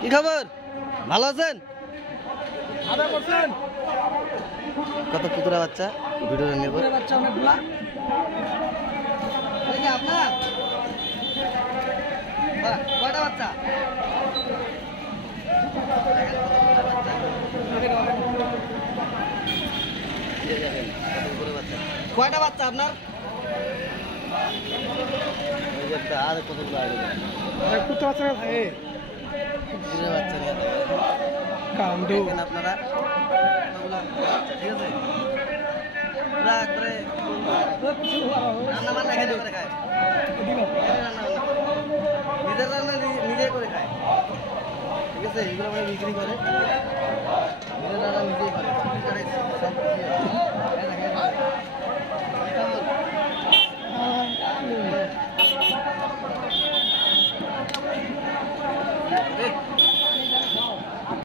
কি খবর? ভালো আছেন? কত কুকুরা বাচ্চা ভিডিও নেব। বাচ্চা অনেকগুলা আপনার কয়টা বাচ্চা? কয়টা বাচ্চা আপনার? আর কতগুলো আগে কুত্তা বাচ্চা থাকে বাচ্চা নিয়ে কান্দু আপনারা ঠিক আছে পুরা একবারে রান্না বান্না খেতে করে খায়, নিজের রান্না নিজে করে খায়। ঠিক আছে, এগুলো মানে বিক্রি করে, নিজের রান্না নিজেই করে সব